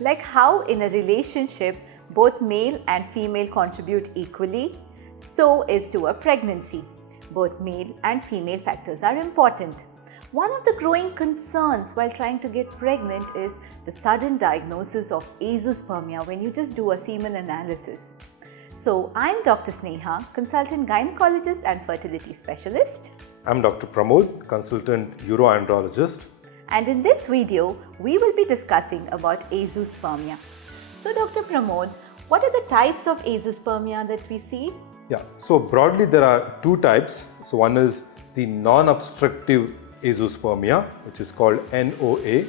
Like how in a relationship, both male and female contribute equally, so is to a pregnancy. Both male and female factors are important. One of the growing concerns while trying to get pregnant is the sudden diagnosis of azoospermia when you just do a semen analysis. So, I'm Dr. Sneha, consultant gynecologist and fertility specialist. I'm Dr. Pramod, consultant Andrologist. And in this video, we will be discussing about azoospermia. So, Dr. Pramod, what are the types of azoospermia that we see? Yeah, so broadly there are two types. So one is the non-obstructive azoospermia, which is called NOA.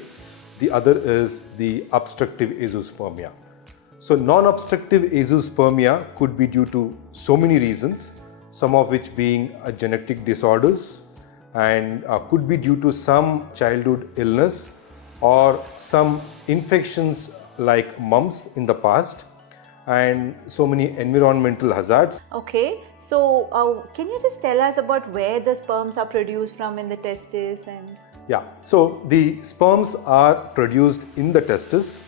The other is the obstructive azoospermia. So non-obstructive azoospermia could be due to so many reasons, some of which being genetic disorders, and could be due to some childhood illness or some infections like mumps in the past, and so many environmental hazards. Okay, so can you just tell us about where the sperms are produced from in the testes? Yeah, so the sperms are produced in the testes,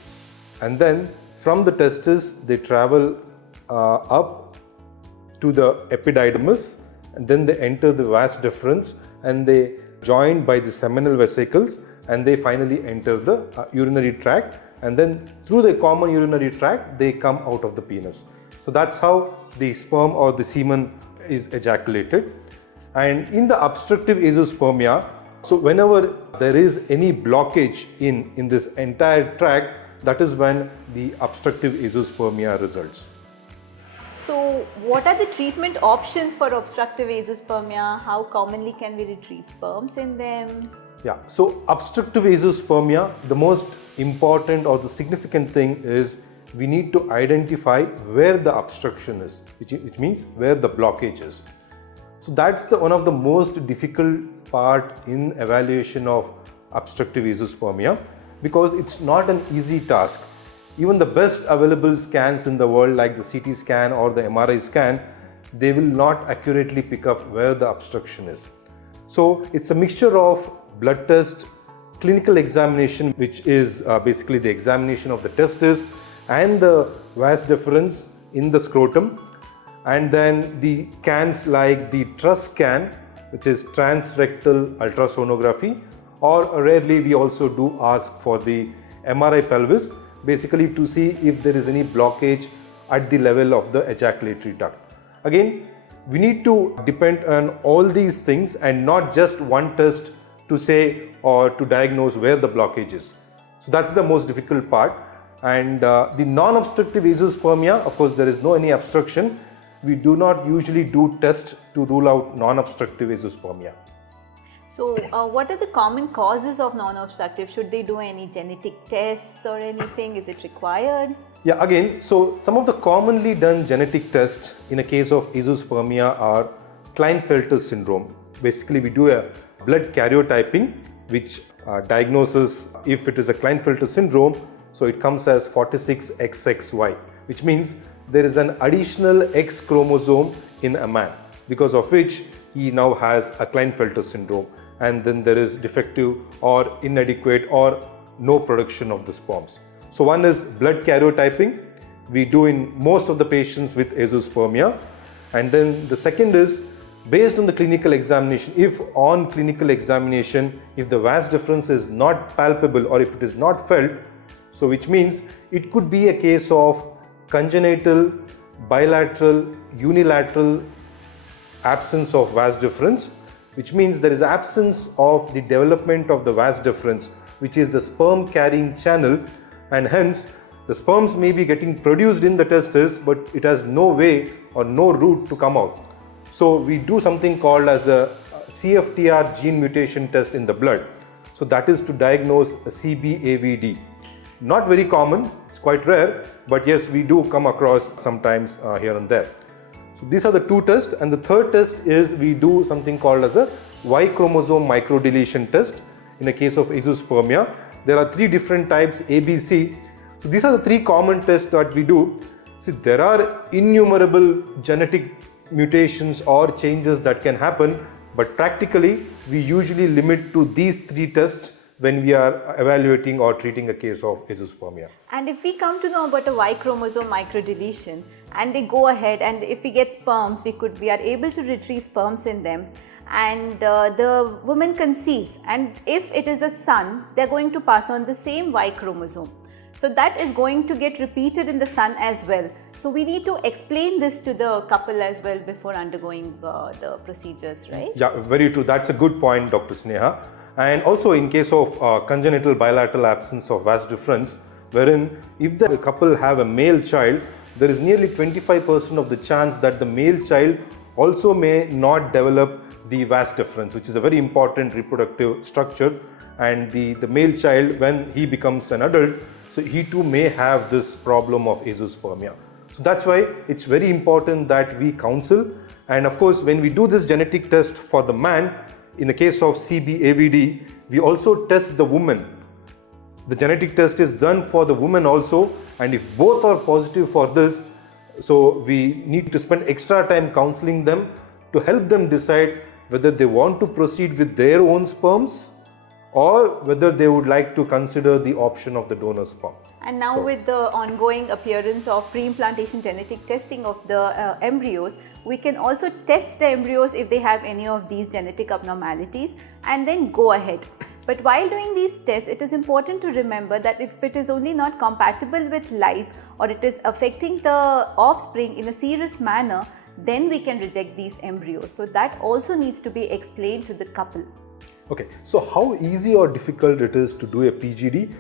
and then from the testes they travel up to the epididymis, and then they enter the vas deferens and they join by the seminal vesicles, and they finally enter the urinary tract, and then through the common urinary tract they come out of the penis. So that's how the sperm or the semen is ejaculated. And in the obstructive azoospermia, so whenever there is any blockage in this entire tract, that is when the obstructive azoospermia results. So what are the treatment options for obstructive azoospermia? How commonly can we retrieve sperms in them? Yeah, so obstructive azoospermia, the most important or the significant thing is we need to identify where the obstruction is, which means where the blockage is. So that's one of the most difficult part in evaluation of obstructive azoospermia, because it's not an easy task. Even the best available scans in the world, like the CT scan or the MRI scan, they will not accurately pick up where the obstruction is. So it's a mixture of blood test, clinical examination, which is basically the examination of the testes and the vas deferens in the scrotum, and then the scans like the TRUS scan, which is transrectal ultrasonography, or rarely we also do ask for the MRI pelvis, basically to see if there is any blockage at the level of the ejaculatory duct. Again, we need to depend on all these things and not just one test to say or to diagnose where the blockage is. So that's the most difficult part. And the non-obstructive azoospermia, of course there is no any obstruction. We do not usually do tests to rule out non-obstructive azoospermia. So what are the common causes of non-obstructive? Should they do any genetic tests or anything? Is it required? Yeah, again, so some of the commonly done genetic tests in a case of azoospermia are Klinefelter syndrome. Basically, we do a blood karyotyping, which diagnoses if it is a Klinefelter syndrome. So it comes as 46XXY, which means there is an additional X chromosome in a man, because of which he now has a Klinefelter syndrome, and then there is defective or inadequate or no production of the sperms. So one is blood karyotyping, we do in most of the patients with azoospermia, and then the second is based on the clinical examination. If on clinical examination, if the vas deferens is not palpable or if it is not felt, so which means it could be a case of congenital, bilateral, unilateral absence of vas deferens, which means there is absence of the development of the vas deferens, which is the sperm carrying channel, and hence the sperms may be getting produced in the testes, but it has no way or no route to come out. So we do something called as a CFTR gene mutation test in the blood. So that is to diagnose a CBAVD. Not very common, it's quite rare, but yes, we do come across sometimes here and there. So these are the two tests, and the third test is we do something called as a Y chromosome microdeletion test in a case of azoospermia. There are three different types, A, B, C. So these are the three common tests that we do. See, there are innumerable genetic mutations or changes that can happen, but practically we usually limit to these three tests when we are evaluating or treating a case of azoospermia. And if we come to know about a Y chromosome microdeletion and they go ahead and if we get sperms, we are able to retrieve sperms in them, and the woman conceives, and if it is a son, they're going to pass on the same Y chromosome. So that is going to get repeated in the son as well. So we need to explain this to the couple as well before undergoing the procedures, right? Yeah, very true. That's a good point, Dr. Sneha. And also in case of congenital bilateral absence of vas difference, wherein if the couple have a male child, there is nearly 25% of the chance that the male child also may not develop the vas difference, which is a very important reproductive structure. And the male child, when he becomes an adult, so he too may have this problem of azoospermia. So that's why it's very important that we counsel. And of course, when we do this genetic test for the man, in the case of CBAVD, we also test the woman. The genetic test is done for the woman also, and if both are positive for this, so we need to spend extra time counseling them to help them decide whether they want to proceed with their own sperms or whether they would like to consider the option of the donor sperm. And now with the ongoing appearance of pre-implantation genetic testing of the embryos, we can also test the embryos if they have any of these genetic abnormalities and then go ahead. But while doing these tests, it is important to remember that if it is only not compatible with life or it is affecting the offspring in a serious manner, then we can reject these embryos. So that also needs to be explained to the couple. Okay, so how easy or difficult it is to do a PGD?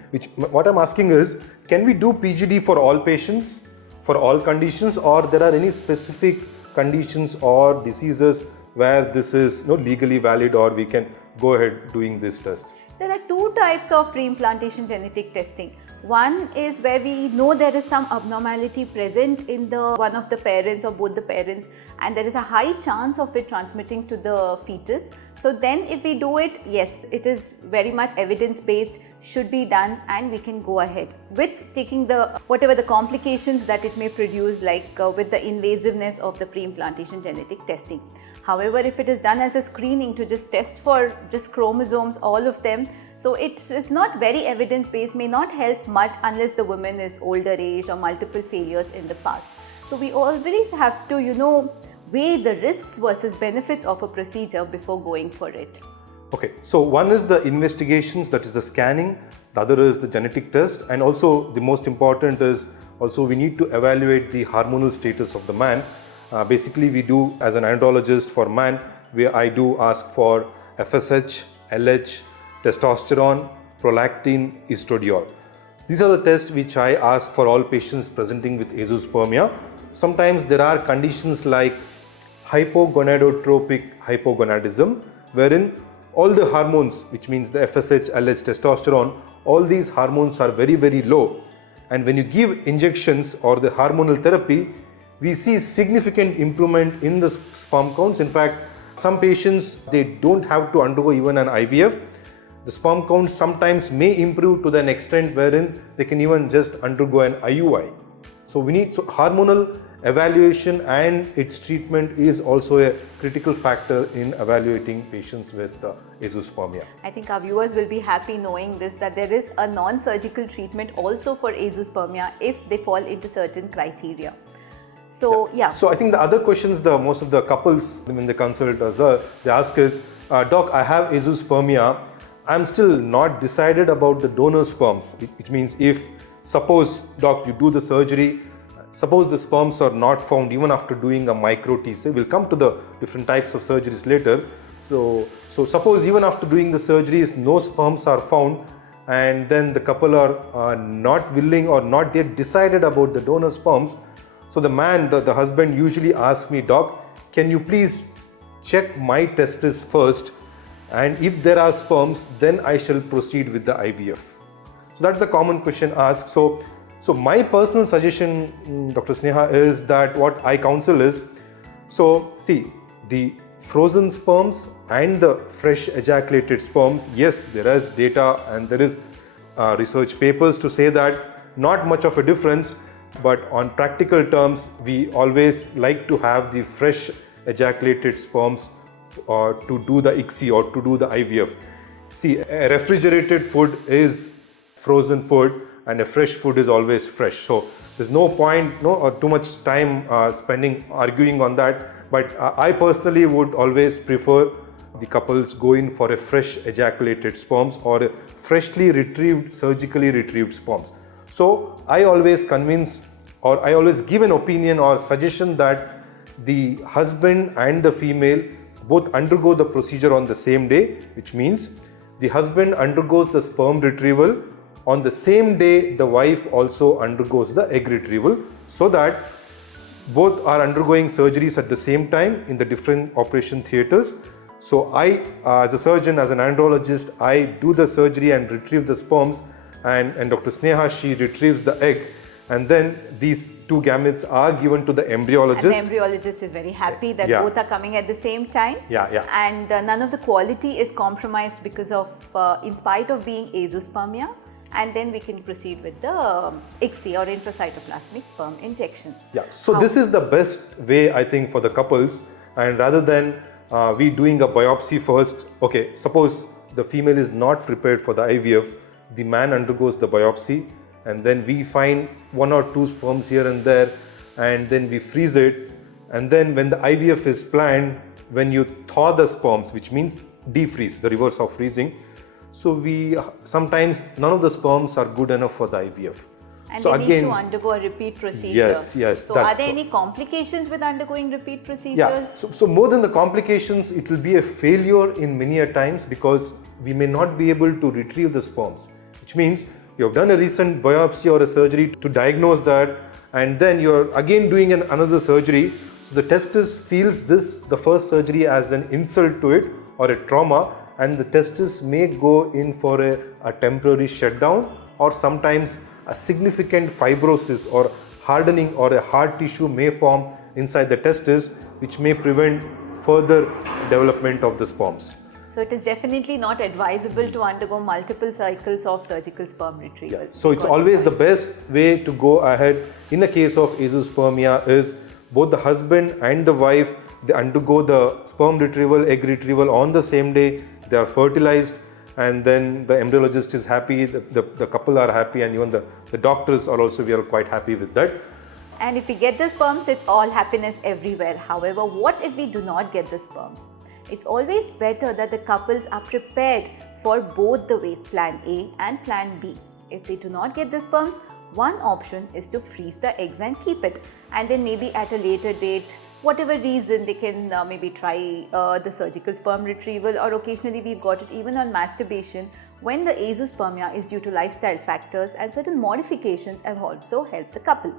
What I'm asking is, can we do PGD for all patients, for all conditions, or there are any specific conditions or diseases where this is legally valid, or we can go ahead doing this test? There are two types of pre-implantation genetic testing. One is where we know there is some abnormality present in one of the parents or both the parents, and there is a high chance of it transmitting to the fetus. So then if we do it, yes, it is very much evidence-based, should be done, and we can go ahead with taking whatever the complications that it may produce, like with the invasiveness of the pre-implantation genetic testing. However, if it is done as a screening to just test for just chromosomes, all of them, so it is not very evidence-based, may not help much unless the woman is older age or multiple failures in the past. So we always have to, weigh the risks versus benefits of a procedure before going for it. Okay, so one is the investigations, that is the scanning, the other is the genetic test, and also the most important is also we need to evaluate the hormonal status of the man. Basically, we do as an andrologist for man, where I do ask for FSH, LH, testosterone, prolactin, estradiol. These are the tests which I ask for all patients presenting with azoospermia. Sometimes there are conditions like hypogonadotropic hypogonadism, wherein all the hormones, which means the FSH, LH, testosterone, all these hormones are very, very low. And when you give injections or the hormonal therapy, we see significant improvement in the sperm counts. In fact, some patients, they don't have to undergo even an IVF. The sperm counts sometimes may improve to an extent wherein they can even just undergo an IUI. So hormonal evaluation and its treatment is also a critical factor in evaluating patients with azoospermia. I think our viewers will be happy knowing this, that there is a non-surgical treatment also for azoospermia if they fall into certain criteria. So, yeah. So I think the other questions most of the couples when they consult us, they ask is, Doc, I have azoospermia. I'm still not decided about the donor sperms, which means if, suppose, Doc, you do the surgery, suppose the sperms are not found even after doing a micro TC. We'll come to the different types of surgeries later. So suppose even after doing the surgeries, no sperms are found, and then the couple are not willing or not yet decided about the donor sperms. So the man, the husband usually asks me, Doc, can you please check my testes first, and if there are sperms, then I shall proceed with the IVF. So that's the common question asked. So my personal suggestion, Dr. Sneha, is that what I counsel is, so see, the frozen sperms and the fresh ejaculated sperms, yes, there is data and there is research papers to say that not much of a difference, but on practical terms, we always like to have the fresh ejaculated sperms to do the ICSI or to do the IVF. See, a refrigerated food is frozen food and a fresh food is always fresh. So there's no point, or too much time spending arguing on that. But I personally would always prefer the couples go in for a fresh ejaculated sperms or a freshly retrieved, surgically retrieved sperms. So I always convince, or I always give an opinion or suggestion that the husband and the female both undergo the procedure on the same day, which means the husband undergoes the sperm retrieval. On the same day, the wife also undergoes the egg retrieval, so that both are undergoing surgeries at the same time in the different operation theatres. So I, as a surgeon, as an andrologist, I do the surgery and retrieve the sperms, and Dr. Sneha, she retrieves the egg, and then these two gametes are given to the embryologist. And the embryologist is very happy that both are coming at the same time. And none of the quality is compromised because of, in spite of being azoospermia. And then we can proceed with the ICSI or intracytoplasmic sperm injection. So this is the best way, I think, for the couples. And rather than we doing a biopsy first, okay, suppose the female is not prepared for the IVF, the man undergoes the biopsy, and then we find 1 or 2 sperms here and there, and then we freeze it. And then when the IVF is planned, when you thaw the sperms, which means defreeze, the reverse of freezing, so we sometimes none of the sperms are good enough for the IVF. And so they need to undergo a repeat procedure. Yes. So are there any complications with undergoing repeat procedures? So more than the complications, it will be a failure in many a times, because we may not be able to retrieve the sperms, which means you have done a recent biopsy or a surgery to diagnose that, and then you're again doing another surgery. So the testis feels the first surgery as an insult to it or a trauma, and the testis may go in for a temporary shutdown, or sometimes a significant fibrosis or hardening or a hard tissue may form inside the testis, which may prevent further development of the sperms. So it is definitely not advisable to undergo multiple cycles of surgical sperm retrieval. So it's always the best way to go ahead in a case of azoospermia is both the husband and the wife, they undergo the sperm retrieval, egg retrieval on the same day, they are fertilized, and then the embryologist is happy, the couple are happy, and even the doctors are also, we are quite happy with that. And if we get the sperms, it's all happiness everywhere. However, what if we do not get the sperms? It's always better that the couples are prepared for both the ways, plan A and plan B. If they do not get the sperms, one option is to freeze the eggs and keep it, and then maybe at a later date, whatever reason, they can maybe try the surgical sperm retrieval, or occasionally we've got it even on masturbation when the azoospermia is due to lifestyle factors, and certain modifications have also helped the couple.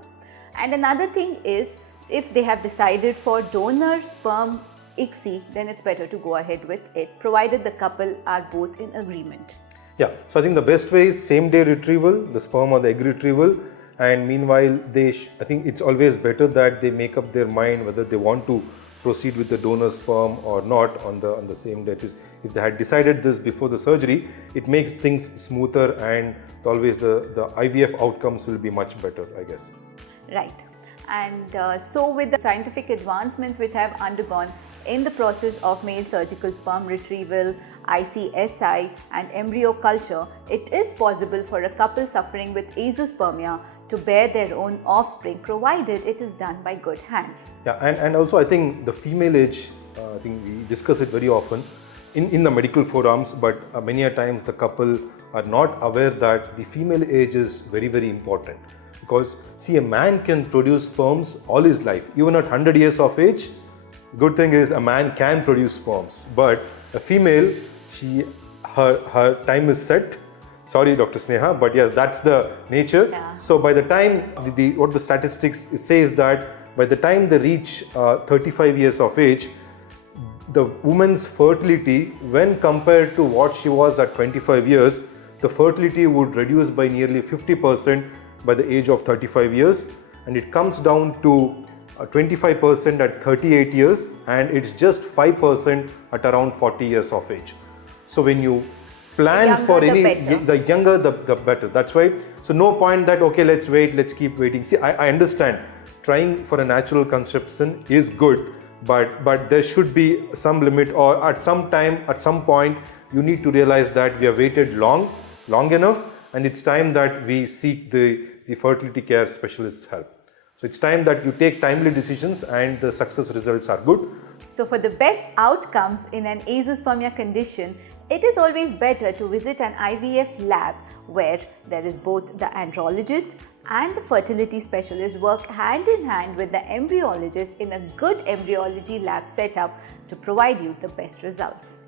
And another thing is, if they have decided for donor sperm ICSI, then it's better to go ahead with it, provided the couple are both in agreement. So I think the best way is same day retrieval, the sperm or the egg retrieval, and meanwhile I think it's always better that they make up their mind whether they want to proceed with the donor sperm or not on the same day. If they had decided this before the surgery, it makes things smoother, and always the IVF outcomes will be much better, I guess. Right. And so with the scientific advancements which have undergone in the process of male surgical sperm retrieval, ICSI and embryo culture, it is possible for a couple suffering with azoospermia to bear their own offspring, provided it is done by good hands. And also I think the female age, I think we discuss it very often in the medical forums, but many a times the couple are not aware that the female age is very, very important. Because see, a man can produce sperms all his life, even at 100 years of age. Good thing is a man can produce sperms, but a female, her time is set. Sorry, Dr. Sneha, but yes, that's the nature. So by the time, what the statistics says that by the time they reach 35 years of age, the woman's fertility, when compared to what she was at 25 years, the fertility would reduce by nearly 50% by the age of 35 years, and it comes down to 25% at 38 years, and it's just 5% at around 40 years of age. So when you plan for the younger the better. That's why. So no point that okay, let's keep waiting. See, I understand trying for a natural conception is good, but there should be some limit, or at some time, at some point, you need to realize that we have waited long enough, and it's time that we seek the fertility care specialist's help. So it's time that you take timely decisions and the success results are good. So for the best outcomes in an azoospermia condition, it is always better to visit an IVF lab where there is both the andrologist and the fertility specialist work hand in hand with the embryologist in a good embryology lab setup to provide you the best results.